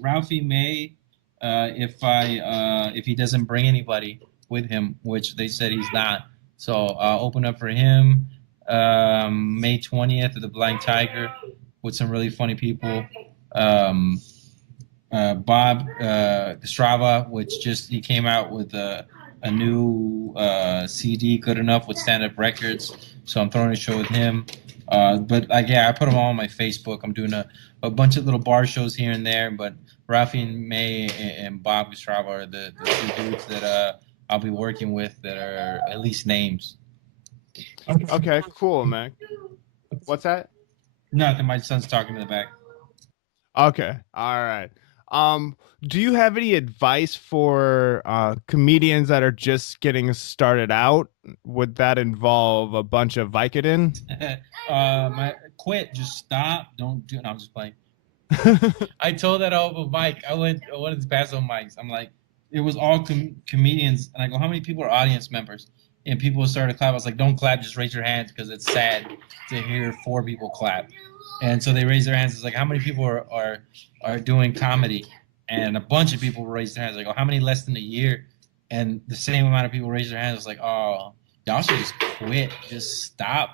Ralphie May, if he doesn't bring anybody with him, which they said he's not, so I'll open up for him. May 20th at the Blind Tiger with some really funny people. Um, Bob Strava, which just he came out with a new CD, Good Enough with Stand Up Records. So I'm throwing a show with him. But like, yeah, I put them all on my Facebook. I'm doing a bunch of little bar shows here and there. But Rafi and May and Bob Strava are the two dudes that I'll be working with that are at least names. Okay, cool, man. What's that? Nothing. My son's talking in the back. Okay, all right. Do you have any advice for comedians that are just getting started out? Would that involve a bunch of Vicodin? My quit. Just stop. Don't do. No, I'm just playing. I told that over mic. I went to pass on mics. I'm like, it was all comedians, and I go, how many people are audience members? And people started to clap. I was like, don't clap, just raise your hands because it's sad to hear 4 people clap. And so they raised their hands. It's like, how many people are doing comedy? And a bunch of people raised their hands. I go, how many less than a year? And the same amount of people raised their hands. It's like, oh, y'all should just quit. Just stop.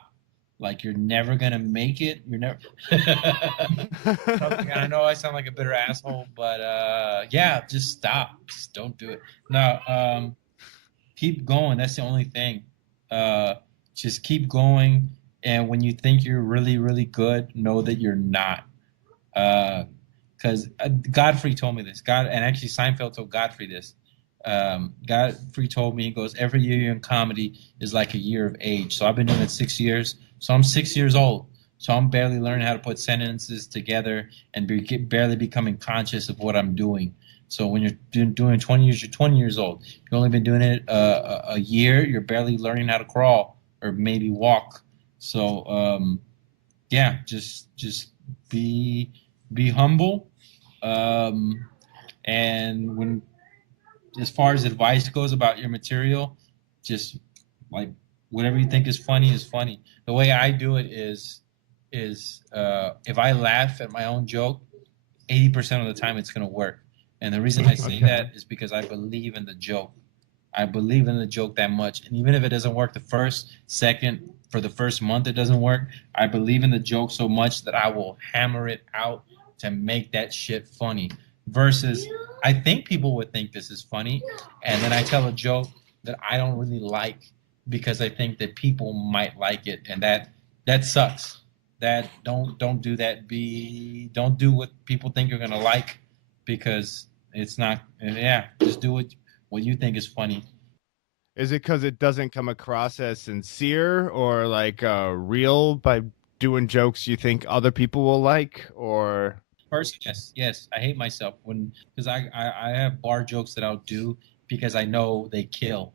Like you're never gonna make it. You're never. Something. I know I sound like a bitter asshole, but yeah, just stop. Just don't do it. No, keep going. That's the only thing. Uh, just keep going. And when you think you're really, really good, know that you're not. Because Godfrey told me this. God, and actually Seinfeld told Godfrey this. Godfrey told me, he goes, every year you're in comedy is like a year of age. So I've been doing it 6 years. So I'm 6 years old. So I'm barely learning how to put sentences together and barely becoming conscious of what I'm doing. So when you're doing 20 years, you're 20 years old. You've only been doing it a year. You're barely learning how to crawl or maybe walk. So yeah, just be be humble. Um, and when as far as advice goes about your material, just like whatever you think is funny is funny. The way I do it is if I laugh at my own joke, 80% of the time it's gonna work. And the reason I say Okay. that is because I believe in the joke. I believe in the joke that much. And even if it doesn't work the first, second, for the first month it doesn't work, I believe in the joke so much that I will hammer it out to make that shit funny. Versus I think people would think this is funny, and then I tell a joke that I don't really like because I think that people might like it, and that sucks. That don't do that. Don't do what people think you're gonna like because it's not. Yeah, just do what you think is funny. Is it because it doesn't come across as sincere or like real by doing jokes you think other people will like? Or Person, yes, yes. I hate myself when because I have bar jokes that I'll do because I know they kill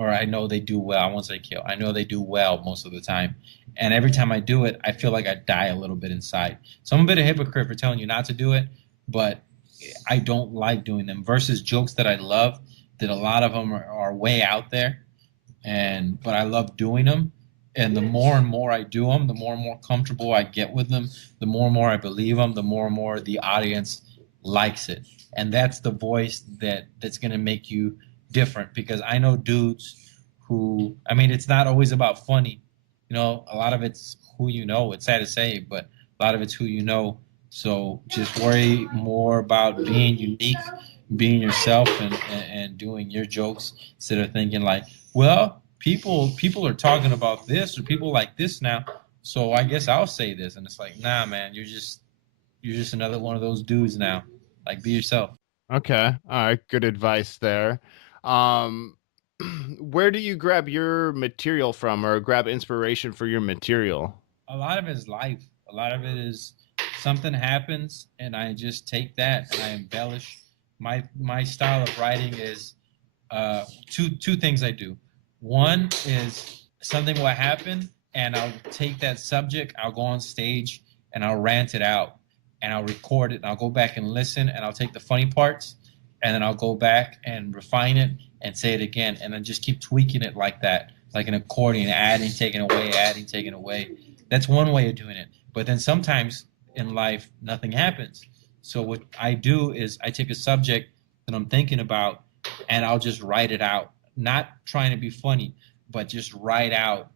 or I know they do well. I won't say kill. I know they do well most of the time. And every time I do it, I feel like I die a little bit inside. So I'm a bit of a hypocrite for telling you not to do it, but I don't like doing them versus jokes that I love that a lot of them are way out there but I love doing them. And the more and more I do them, the more and more comfortable I get with them, the more and more I believe them, the more and more the audience likes it. And that's the voice that's going to make you different because I know dudes who I mean it's not always about funny. You know, a lot of it's who you know. It's sad to say, but a lot of it's who you know. So just worry more about being unique, being yourself and doing your jokes instead of thinking like, well, people are talking about this or people like this now, so I guess I'll say this. And it's like, nah, man, you're just another one of those dudes now. Like, be yourself. okay, all right, good advice there. Um, where do you grab your material from, or grab inspiration for your material? A lot of it is life. A lot of it is something happens, and I just take that and I embellish. My style of writing is two things I do. One is something will happen, and I'll take that subject, I'll go on stage, and I'll rant it out, and I'll record it, and I'll go back and listen, and I'll take the funny parts, and then I'll go back and refine it and say it again, and then just keep tweaking it like that, like an accordion, adding, taking away, adding, taking away. That's one way of doing it. But then sometimes in life, nothing happens. So what I do is I take a subject that I'm thinking about and I'll just write it out, not trying to be funny, but just write out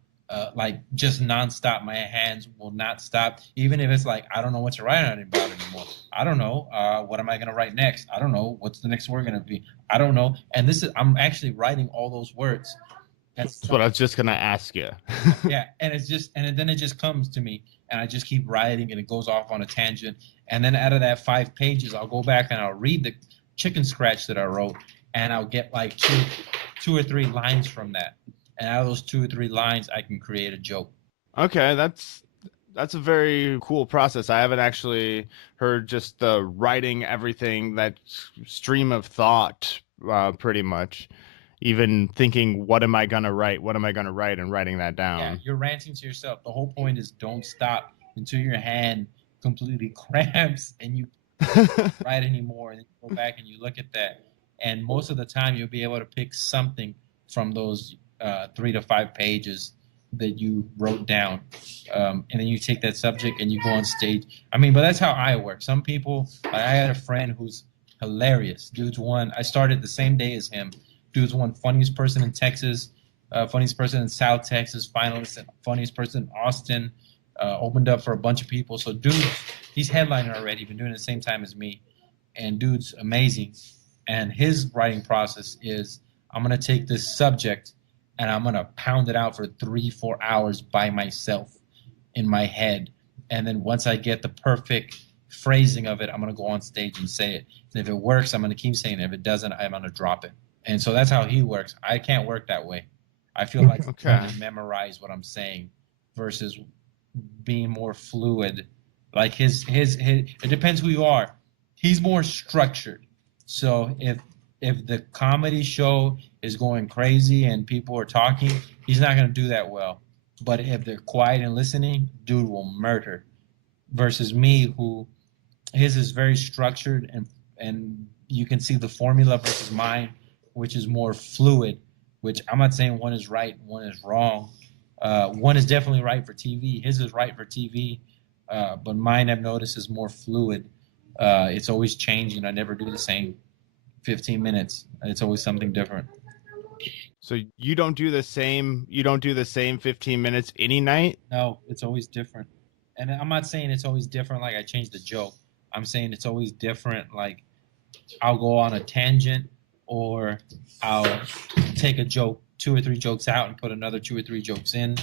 like just nonstop. My hands will not stop, even if it's like I don't know what to write on about anymore. I don't know what am I gonna write next. I don't know what's the next word gonna be. I don't know. And this is I'm actually writing all those words. That's That's what I was just gonna ask you. yeah, and it's just and then it just comes to me, and I just keep writing, and it goes off on a tangent, and then out of that 5 pages, I'll go back and I'll read the chicken scratch that I wrote, and I'll get like two or three lines from that, and out of those 2 or 3 lines, I can create a joke. Okay, That's a very cool process. I haven't actually heard just the writing everything, that stream of thought, pretty much. Even thinking, what am I gonna write? What am I gonna write? And writing that Yeah, down. you're ranting to yourself. The whole point is don't stop until your hand completely cramps and you can't write anymore. And then you go back and you look at that, and most of the time you'll be able to pick something from those 3 to 5 pages that you wrote down, and then you take that subject and you go on stage. I mean, but that's how I work. Some people, like I had a friend who's hilarious. Dude's one. I started the same day as him. Dude's one funniest person in Texas, funniest person in South Texas, finalist, funniest person in Austin. Opened up for a bunch of people. So dude, he's headlining already. Been doing it the same time as me, and dude's amazing. And his writing process is, I'm gonna take this subject and I'm gonna pound it out for 3 4 hours by myself in my head, and then once I get the perfect phrasing of it, I'm gonna go on stage and say it. And if it works, I'm gonna keep saying it. If it doesn't, I'm gonna drop it. And so that's how he works. I can't work that way. I feel like I'm trying Okay. to memorize what I'm saying versus being more fluid. Like his it depends who you are. He's more structured. So if the comedy show is going crazy and people are talking, he's not going to do that well. But if they're quiet and listening, dude will murder. Versus me, who his is very structured, and you can see the formula versus mine, which is more fluid. Which I'm not saying one is right, one is wrong. One is definitely right for TV. His is right for TV, but mine I've noticed is more fluid. It's always changing. I never do the same 15 minutes. It's always something different. So you don't do the same 15 minutes any night? No, it's always different. And I'm not saying it's always different like I changed the joke. I'm saying it's always different like I'll go on a tangent, or I'll take a joke, 2 or 3 jokes out and put another 2 or 3 jokes in.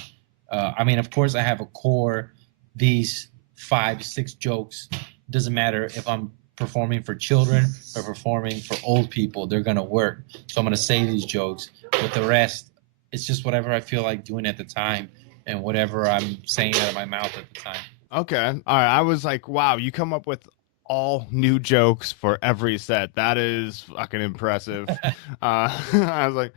I mean, of course, I have a core, these 5 6 jokes. Doesn't matter if I'm performing for children or performing for old people, they're going to work. So I'm going to say these jokes. But the rest, it's just whatever I feel like doing at the time and whatever I'm saying out of my mouth at the time. Okay. All right. I was like, wow, you come up with all new jokes for every set. That is fucking impressive. I was like,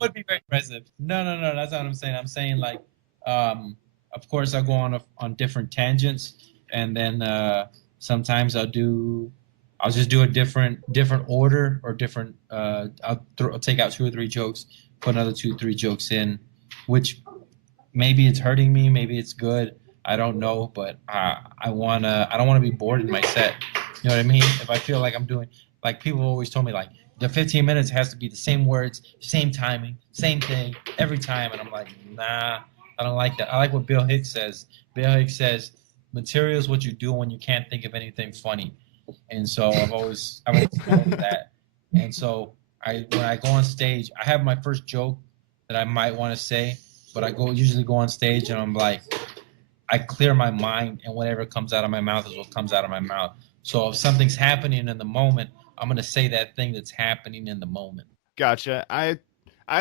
Would be very impressive. No, no, no. That's not what I'm saying. I'm saying like, um, of course, I'll go on different tangents, and then sometimes I'll just do a different order or different. I'll take out 2 or 3 jokes, put another 2 3 jokes in, which maybe it's hurting me, maybe it's good. I don't know, but I don't wanna be bored in my set. You know what I mean? If I feel like I'm doing, like people always told me like the 15 minutes has to be the same words, same timing, same thing every time, and I'm like, nah, I don't like that. I like what Bill Hicks says. Bill Hicks says material is what you do when you can't think of anything funny, and so I've always known that. And so when I go on stage, I have my first joke that I might want to say, but I usually go on stage and I'm like, I clear my mind, and whatever comes out of my mouth is what comes out of my mouth. So if something's happening in the moment, I'm gonna say that thing that's happening in the moment. gotcha. I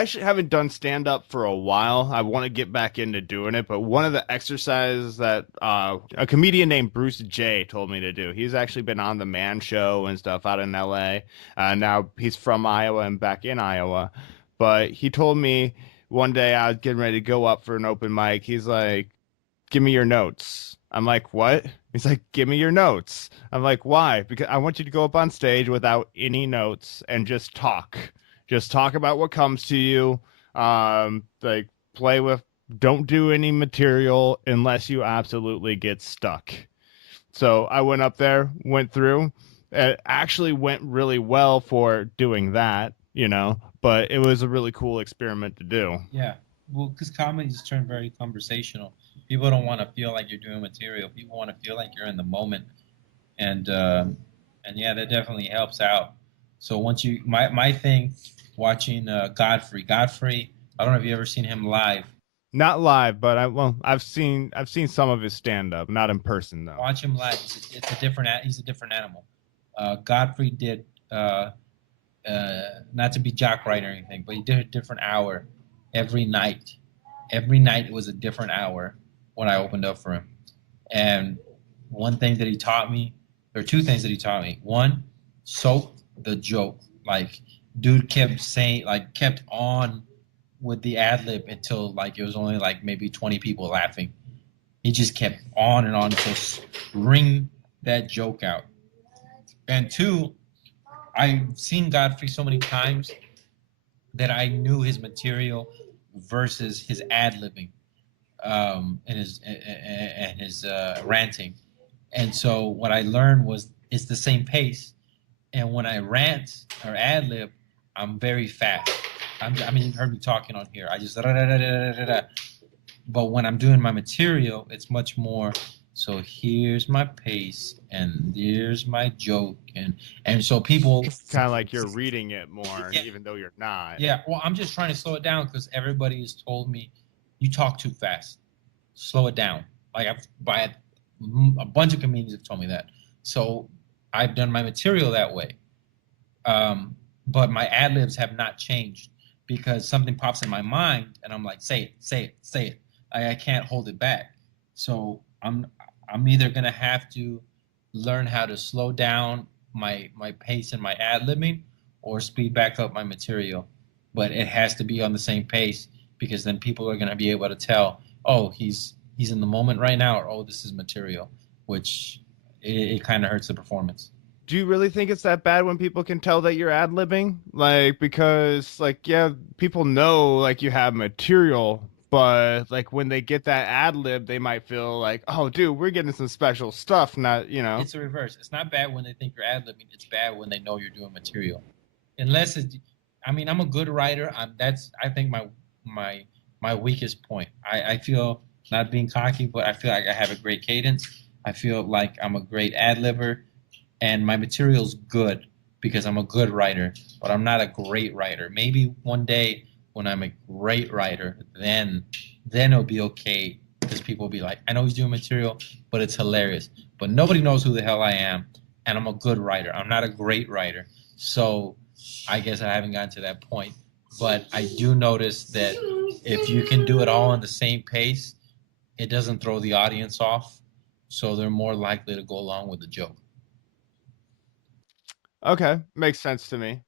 actually haven't done stand up for a while. I want to get back into doing it, but one of the exercises that a comedian named Bruce J told me to do. He's actually been on the Man Show and stuff out in LA. Now he's from Iowa and back in Iowa, but he told me one day I was getting ready to go up for an open mic. He's like, give me your notes. I'm like, what? He's like, give me your notes. I'm like, why? Because I want you to go up on stage without any notes and just talk. Just talk about what comes to you. Like play with, don't do any material unless you absolutely get stuck. So I went up there, went through. It actually went really well for doing that, but it was a really cool experiment to do. Yeah, well, because comedy's turned very conversational. People don't want to feel like you're doing material. People want to feel like you're in the moment, and yeah, that definitely helps out. So once you my thing, watching Godfrey. I don't know if you ever seen him live. Not live, but I've seen some of his stand up, not in person though. Watch him live. It's a different. He's a different animal. Godfrey did not to be jock right or anything, but he did a different hour every night. Every night it was a different hour when I opened up for him. And one thing that he taught me, or two things that he taught me. One, soak the joke. Like, dude kept saying, like, kept on with the ad lib until like it was only like maybe 20 people laughing. He just kept on and on until ring that joke out. And two, I've seen Godfrey so many times that I knew his material versus his ad libbing, and his ranting. And so what I learned was it's the same pace. And when I rant or ad lib, I'm very fast. I mean, you've heard me talking on here. I just da, da, da, da, da, da. But when I'm doing my material, it's much more. So here's my pace, and here's my joke, and so people. Kind of like you're reading it more, Yeah, even though you're not. yeah. Well, I'm just trying to slow it down because everybody has told me you talk too fast. Slow it down. Like by a bunch of comedians have told me that. So I've done my material that way. But my ad libs have not changed because something pops in my mind and I'm like, say it, say it, say it. I can't hold it back. So I'm either gonna have to learn how to slow down my pace and my ad libbing or speed back up my material. But it has to be on the same pace because then people are gonna be able to tell, oh, he's in the moment right now, or oh, this is material, which it kind of hurts the performance. Do you really think it's that bad when people can tell that you're ad libbing? Like, because, like, yeah, people know, like, you have material, but, like, when they get that ad lib, they might feel like, oh, dude, we're getting some special stuff, not, you know. It's the reverse. It's not bad when they think you're ad libbing. It's bad when they know you're doing material. Unless it's, I mean, I'm a good writer. That's I think my my weakest point. I feel not being cocky, but I feel like I have a great cadence. I feel like I'm a great ad libber, and my material's good because I'm a good writer, but I'm not a great writer. Maybe one day when I'm a great writer, then it'll be okay because people will be like, I know he's doing material, but it's hilarious. But nobody knows who the hell I am, and I'm a good writer. I'm not a great writer, so I guess I haven't gotten to that point. But I do notice that if you can do it all in the same pace, it doesn't throw the audience off, so they're more likely to go along with the joke. Okay, makes sense to me.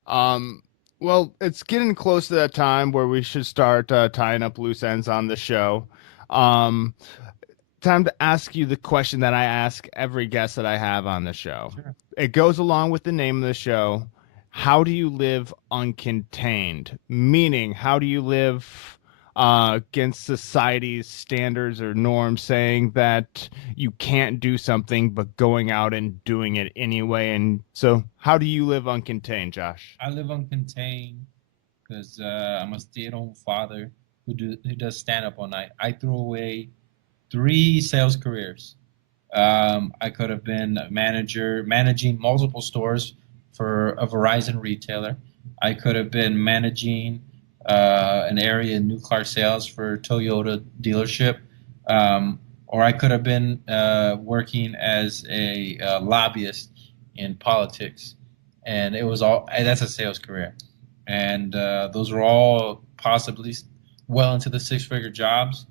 Well, it's getting close to that time where we should start tying up loose ends on the show. Um, Time to ask you the question that I ask every guest that I have on the show. Sure. It goes along with the name of the show. How do you live uncontained? Meaning, how do you live against society's standards or norms, saying that you can't do something but going out and doing it anyway? And so, how do you live uncontained, Josh? I live uncontained because I'm a stay-at-home father who does stand-up all night. I threw away three sales careers. I could have been a manager, managing multiple stores for a Verizon retailer. I could have been managing an area in new car sales for a Toyota dealership. Or I could have been working as a lobbyist in politics. And it was all, that's a sales career. And those were all possibly well into the six-figure jobs.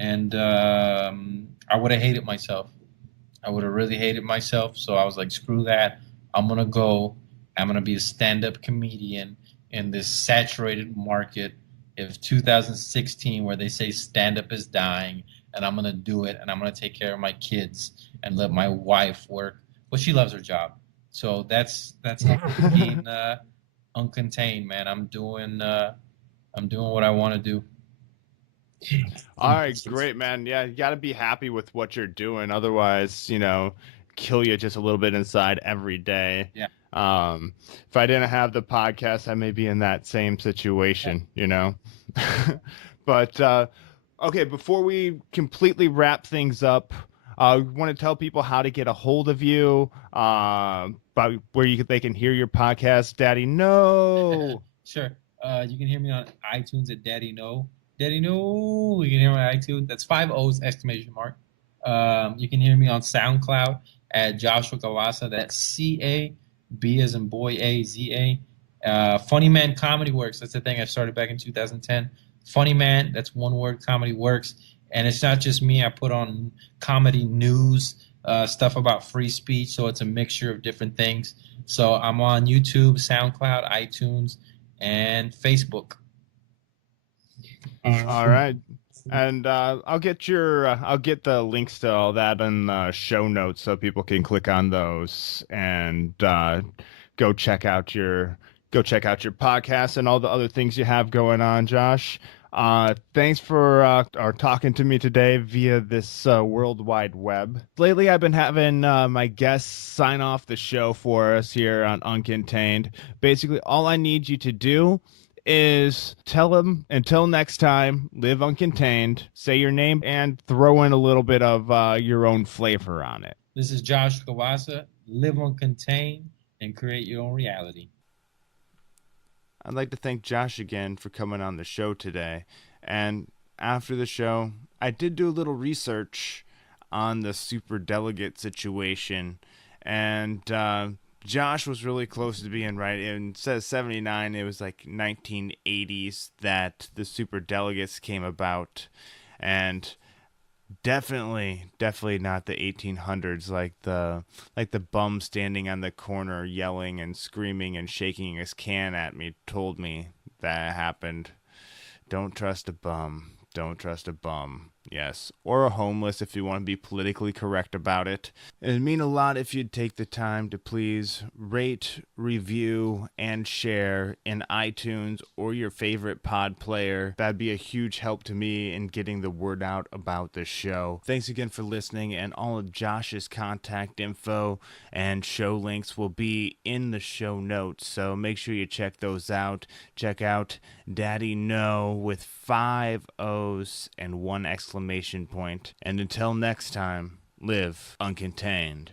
And I would have hated myself. I would have really hated myself. So I was like, screw that. I'm going to go. I'm going to be a stand up comedian in this saturated market of 2016 where they say stand up is dying. And I'm going to do it. And I'm going to take care of my kids and let my wife work. Well, she loves her job. So that's being uncontained, man. I'm doing what I want to do. All right, great, man. Yeah, you got to be happy with what you're doing. Otherwise, kill you just a little bit inside every day. Yeah. If I didn't have the podcast, I may be in that same situation. But okay, before we completely wrap things up, I want to tell people how to get a hold of you, about where they can hear your podcast, Daddy No. Sure. You can hear me on iTunes at Daddy No. Daddy No. You can hear me on iTunes. That's 5 O's exclamation mark. You can hear me on SoundCloud at Joshua Cabaza. That's CAB as in boy AZA. Funny Man Comedy Works. That's the thing I started back in 2010. Funny Man. That's one word. Comedy Works. And it's not just me. I put on comedy news, stuff about free speech. So it's a mixture of different things. So I'm on YouTube, SoundCloud, iTunes, and Facebook. All right. And I'll get the links to all that in the show notes so people can click on those and go check out your podcast and all the other things you have going on, Josh. Thanks for talking to me today via this World Wide Web. Lately, I've been having my guests sign off the show for us here on Uncontained. Basically, all I need you to do is tell them until next time, live uncontained, say your name, and throw in a little bit of your own flavor on it. This is Josh Cabaza. Live uncontained and create your own reality. I'd like to thank Josh again for coming on the show today. And after the show, I did do a little research on the super delegate situation, and Josh was really close to being right. It says 79. It was like 1980s that the super delegates came about, and definitely not the 1800s, like the bum standing on the corner yelling and screaming and shaking his can at me told me that happened. Don't trust a bum. Don't trust a bum. Yes. Or a homeless if you want to be politically correct about it. It'd mean a lot if you'd take the time to please rate, review, and share in iTunes or your favorite pod player. That'd be a huge help to me in getting the word out about the show. Thanks again for listening, and all of Josh's contact info and show links will be in the show notes, so make sure you check those out. Check out Daddy No with 5 O's and 1 exclamation point. And until next time, live uncontained.